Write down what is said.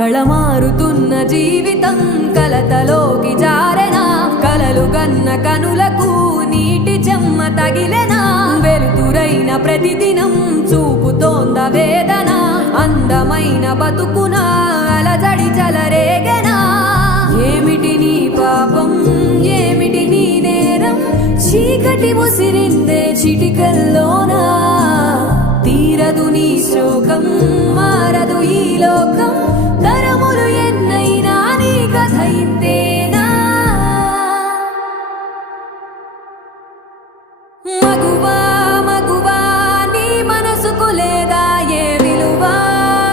కళమారుతున్న జీవితం కలతలోకి జారెనా కలలు గన్న కనులకు నీటి చెమ్మ తగిలెనా వెలుతురైన ప్రతిదినం చూపుతోంద వేదన అందమైన బతుకున అలజడి చలరేగెనా ఏమిటి నీ పాపం ఏమిటి నీ నేరం చీకటి ముసిరిందే చిటికల్లోనా తీరదు నీ శోకం మార